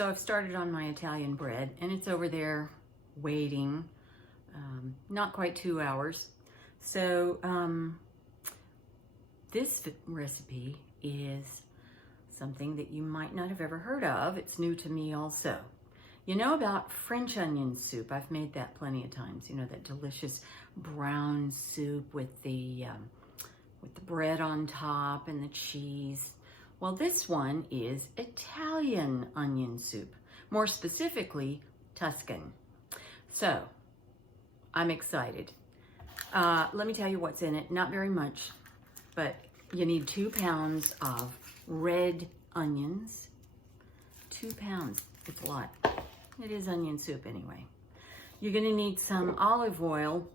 So I've started on my Italian bread, and it's over there waiting, not quite 2 hours. So this recipe is something that you might not have ever heard of. It's new to me also. You know about French onion soup? I've made that plenty of times. You know, that delicious brown soup with the bread on top and the cheese. Well, this one is Italian onion soup, more specifically Tuscan. So I'm excited. Let me tell you what's in it. Not very much, but you need 2 pounds of red onions. 2 pounds, it's a lot. It is onion soup anyway. You're gonna need some olive oil.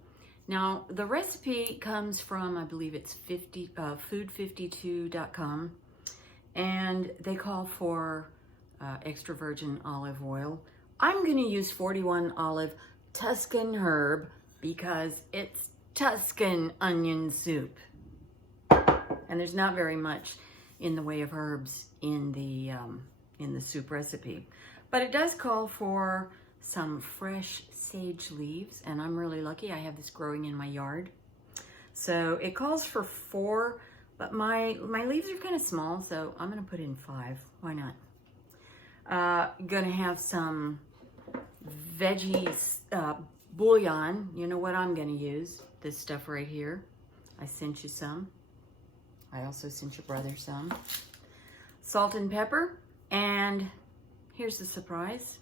Now, the recipe comes from, I believe it's food52.com, and they call for extra virgin olive oil. I'm gonna use 41 olive Tuscan herb because it's Tuscan onion soup. And there's not very much in the way of herbs in the soup recipe. But it does call for some fresh sage leaves, and I'm really lucky. I have this growing in my yard. So it calls for 4, but my leaves are kind of small, so I'm gonna put in 5. Why not? Gonna have some veggies, bouillon. You know what I'm gonna use? This stuff right here. I sent you some. I also sent your brother some. Salt and pepper, and here's the surprise.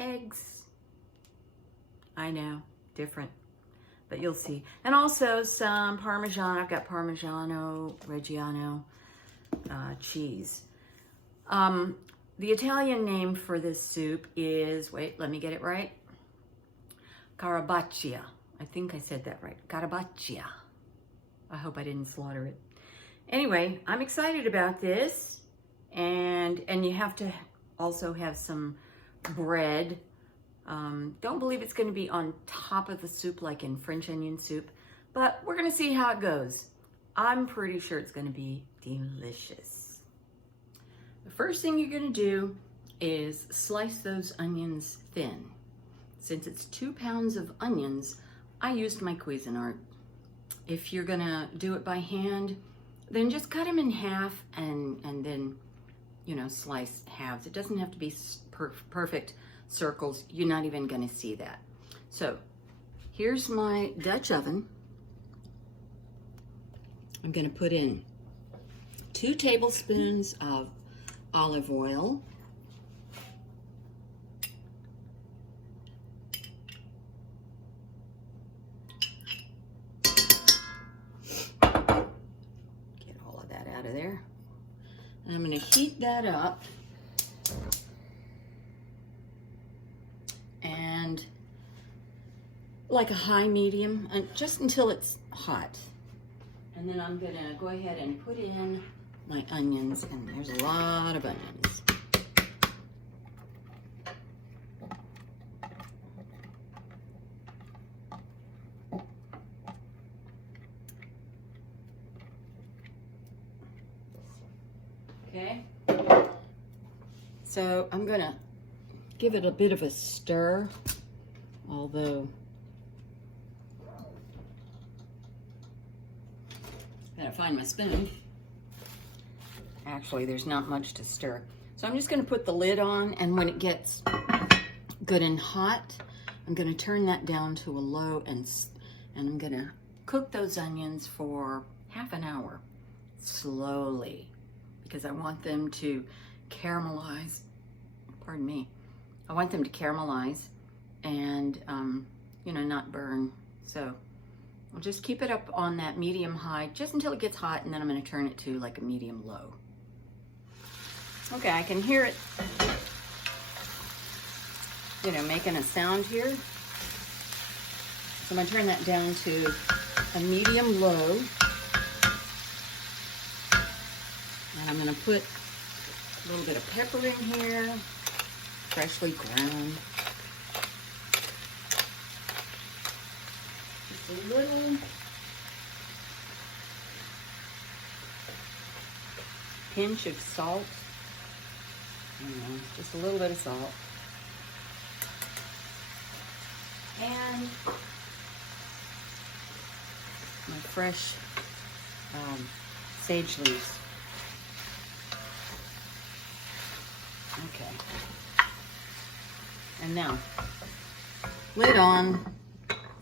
Eggs. I know, different, but you'll see. And also some Parmesan. I've got Parmesiano-Reggiano cheese. The Italian name for this soup is, wait, let me get it right. Carabaccia. I think I said that right. Carabaccia. I hope I didn't slaughter it. Anyway, I'm excited about this. And you have to also have some bread. Don't believe it's going to be on top of the soup like in French onion soup, but we're going to see how it goes. I'm pretty sure it's going to be delicious. The first thing you're going to do is slice those onions thin. Since it's 2 pounds of onions, I used my Cuisinart. If you're going to do it by hand, then just cut them in half and then, you know, slice halves. It doesn't have to be perfect circles. You're not even gonna see that. So here's my Dutch oven. I'm gonna put in 2 tablespoons of olive oil. Get all of that out of there. And I'm going to heat that up, and like a high medium, and just until it's hot. And then I'm going to go ahead and put in my onions, and there's a lot of onions. Okay, so I'm gonna give it a bit of a stir, although gotta find my spoon. Actually, there's not much to stir. So I'm just gonna put the lid on, and when it gets good and hot, I'm gonna turn that down to a low, and I'm gonna cook those onions for half an hour, slowly. Because I want them to caramelize, pardon me, I want them to caramelize and, you know, not burn. So I'll just keep it up on that medium high just until it gets hot, and then I'm going to turn it to like a medium low. Okay, I can hear it, you know, making a sound here. So I'm going to turn that down to a medium low. And I'm going to put a little bit of pepper in here, freshly ground. Just a little pinch of salt. just a little bit of salt. And my fresh sage leaves. Okay. And now, lid on,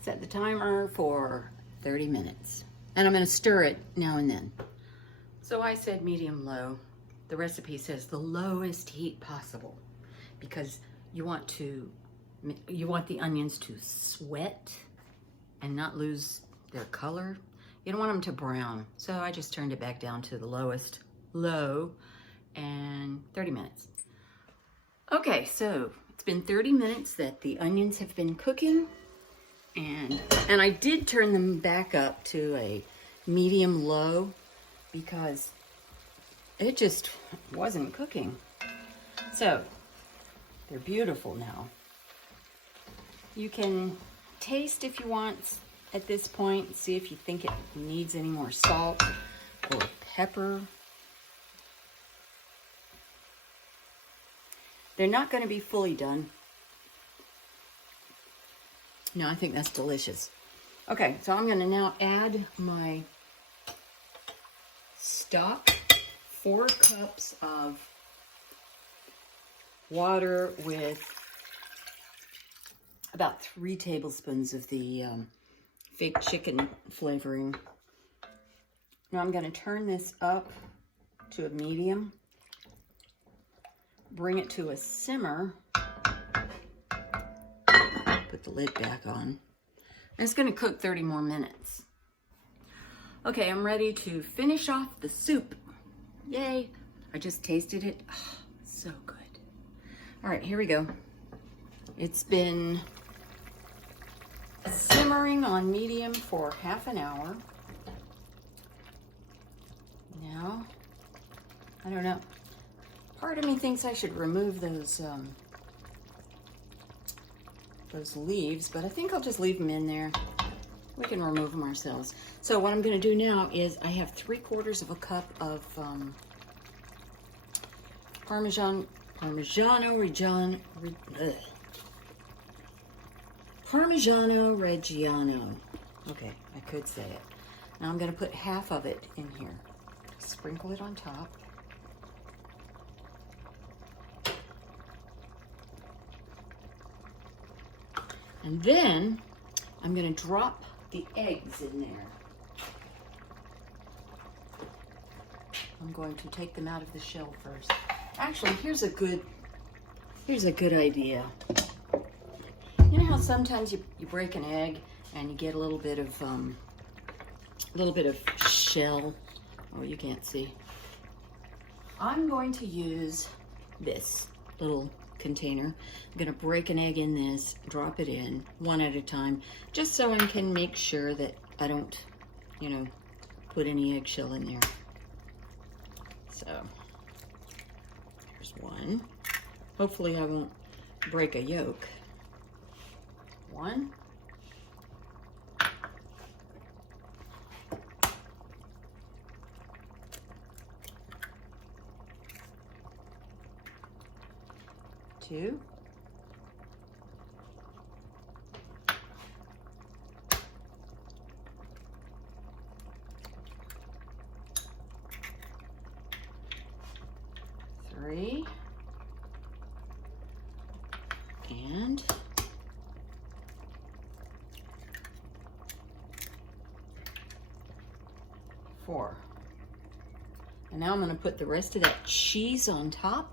set the timer for 30 minutes. And I'm going to stir it now and then. So I said medium low. The recipe says the lowest heat possible because you want the onions to sweat and not lose their color. You don't want them to brown. So I just turned it back down to the lowest low and 30 minutes. Okay, so it's been 30 minutes that the onions have been cooking, and I did turn them back up to a medium low because it just wasn't cooking. So they're beautiful now. You can taste if you want at this point, see if you think it needs any more salt or pepper. They're not going to be fully done. No, I think that's delicious. Okay, so I'm going to now add my stock, 4 cups of water with about 3 tablespoons of the fake chicken flavoring. Now I'm going to turn this up to a medium, bring it to a simmer, put the lid back on, and it's going to cook 30 more minutes. Okay, I'm ready to finish off the soup. Yay! I just tasted it. Oh, so good. All right, here we go. It's been simmering on medium for half an hour. Now, I don't know. Part of me thinks I should remove those leaves, but I think I'll just leave them in there. We can remove them ourselves. So what I'm going to do now is I have 3/4 of a cup of Parmesiano-Reggiano. Okay, I could say it. Now I'm going to put half of it in here. Sprinkle it on top. And then I'm going to drop the eggs in there. I'm going to take them out of the shell first. Actually, here's a good idea. You know how sometimes you break an egg and you get a little bit of shell. Oh, you can't see. I'm going to use this little container. I'm going to break an egg in this, drop it in one at a time, just so I can make sure that I don't, put any eggshell in there. So, here's one. Hopefully I won't break a yolk. 1. 2. 3. And 4. And now I'm going to put the rest of that cheese on top.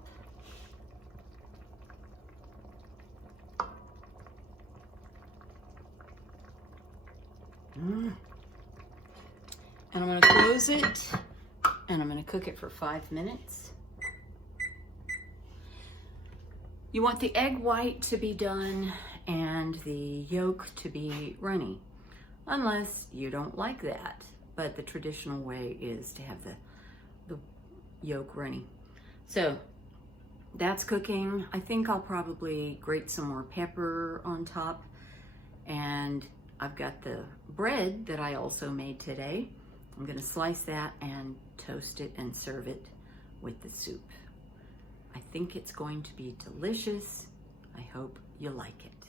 And I'm going to close it, and I'm going to cook it for 5 minutes. You want the egg white to be done and the yolk to be runny, unless you don't like that. But the traditional way is to have the yolk runny. So that's cooking. I think I'll probably grate some more pepper on top. And I've got the bread that I also made today. I'm going to slice that and toast it and serve it with the soup. I think it's going to be delicious. I hope you like it.